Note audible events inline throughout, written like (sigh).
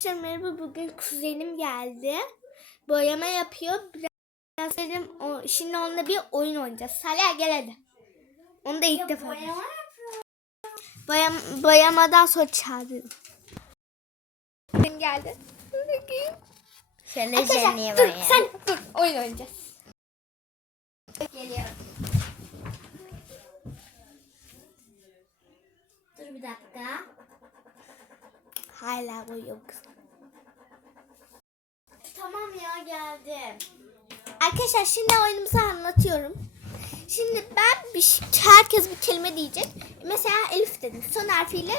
Arkadaşlar merhaba bugün kuzenim geldi. Boyama yapıyor. Biraz dedim o, şimdi onunla bir oyun oynayacağız. Salih gel hadi. Onu da ilk defa. Boyama Boyam, boyamadan sonra çağırdım. Kuzenim geldi. Şöyle Arkadaşlar dur boyayalım. sen dur oyun oynayacağız. Geliyorum. Dur bir dakika. Hala boyuyorum kız. Ya geldim. Arkadaşlar şimdi oyunumuzu anlatıyorum. Şimdi ben bir şey, herkes bir kelime diyecek. Mesela Elif dedim. Son harfiyle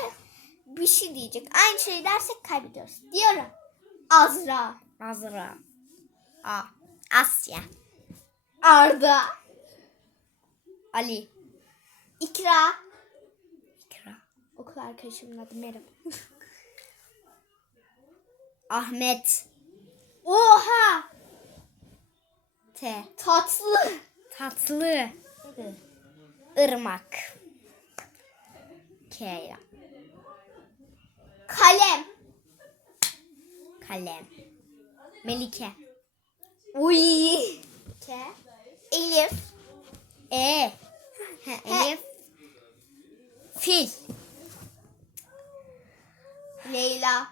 bir şey diyecek. Aynı şeyi dersek kaybediyoruz. Diyorum. Azra. Azra. A. Asya. Arda. Ali. İkra. İkra. Okul arkadaşımın adı Merhaba. (laughs) Ahmet. Oha. T. Tatlı. Tatlı. Irmak. K. ile. Kalem. Kalem. Melike. Uy. K. Elif. E. Ha, Elif. Fil. Leyla.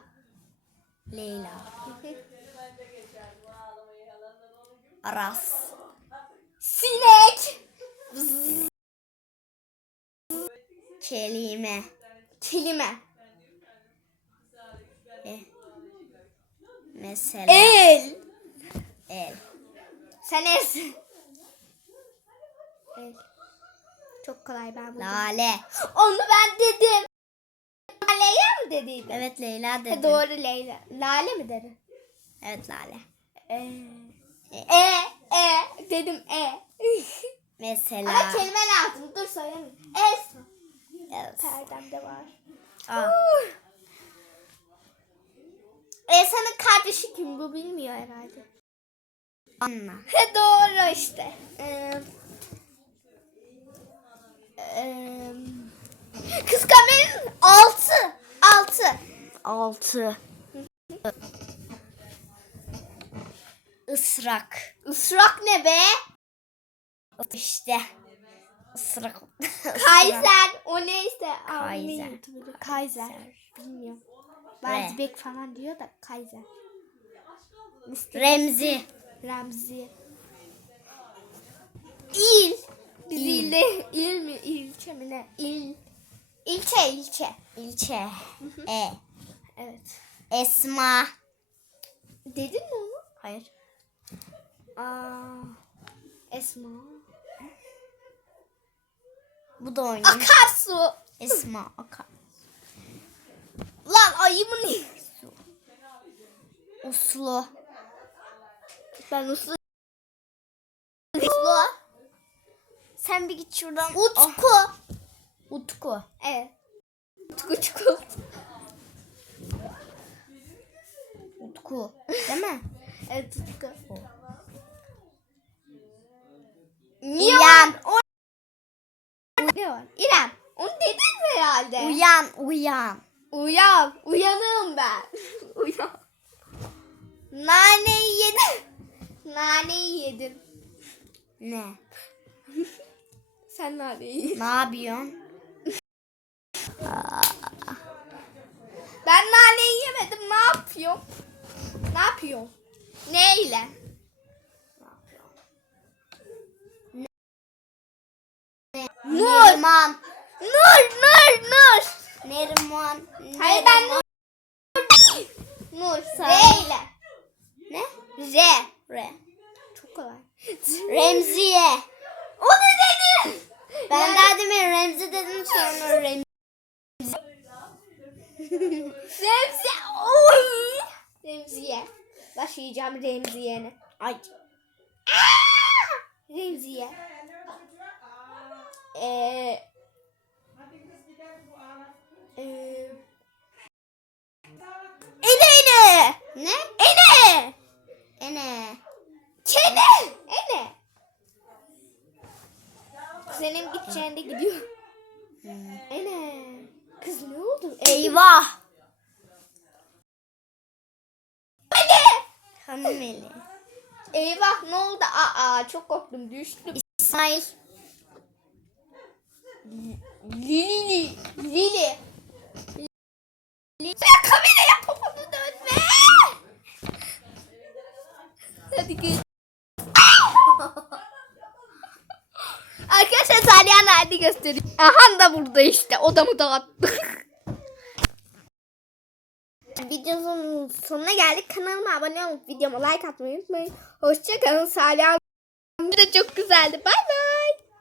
Leyla. (laughs) Aras. Sinek. Kelime. Kelime. E. Mesela. El. El. Sen es. El. Çok kolay ben buldum. Lale. Onu ben dedim. Leyla mı dediydim? Evet Leyla Ha, dedim. doğru Leyla. Lale mi dedi? Evet Lale. E. E. E. Dedim E. (laughs) Mesela. Ama kelime lazım. Dur söyleyeyim. Es. Evet. Perdemde var. A. Esa'nın kardeşi kim bu bilmiyor herhalde. Anna. He doğru işte. Ee, ee, Kız kameranın altı. Altı. Altı. Israk. Israk ne be? İşte. Israk. (laughs) Kaiser. O neyse. Kaiser. Kaiser. Kaiser. Bilmiyorum. Re. Bazı bek falan diyor da Kaiser. Remzi. Ramzi. İl. Biz İl. ilde, (laughs) il mi? İlçe mi ne? İl. İlçe, ilçe. İlçe. E. Evet. Esma. Dedin mi onu? Hayır. Aa, Esma. Bu da oynuyor. Akarsu. Esma. Akar. Lan ayımın Su. Uslu. Ben uslu. Uslu. Sen bir git şuradan. Utku. Utku. Evet. Utku çikolata. Utku. Değil mi? Evet Utku. Uyan. O ne var? İrem. Onu dedin herhalde. Uyan. Uyan. Uyan. Uyanığım ben. (laughs) Uyan. Naneyi yedim. Naneyi yedim. Ne? (laughs) Sen naneyi yedin. Ne yapıyorsun? Ben naneyi yemedim. Ne yapıyorum? Ne yapıyorum? Neyle? Nur. Neriman. Nur, nur, nur. Neriman. Hayır ben nur. Nur. R ile. Ne? R. Re. Çok kolay. Remziye. Onu dedim. Ben daha demin Remzi dedim sonra Remzi. Remzi. Oy. Remziye. Başlayacağım Remziye'ne. Ay. Gideceğinde gidiyor. Ene. Kız ne oldu? Eyvah. Meli. Eyvah ne oldu? Aa çok korktum düştüm. İsmail. Lili. Lili. Lili. Kameraya poponu dönme. Hadi git. Arkadaşlar Nerede göstereyim. Aha da burada işte. Odamı dağıttık. (laughs) Videomuzun sonuna geldik. Kanalıma abone olup videoma like atmayı unutmayın. Hoşçakalın. Salih abi de çok güzeldi. Bay bay.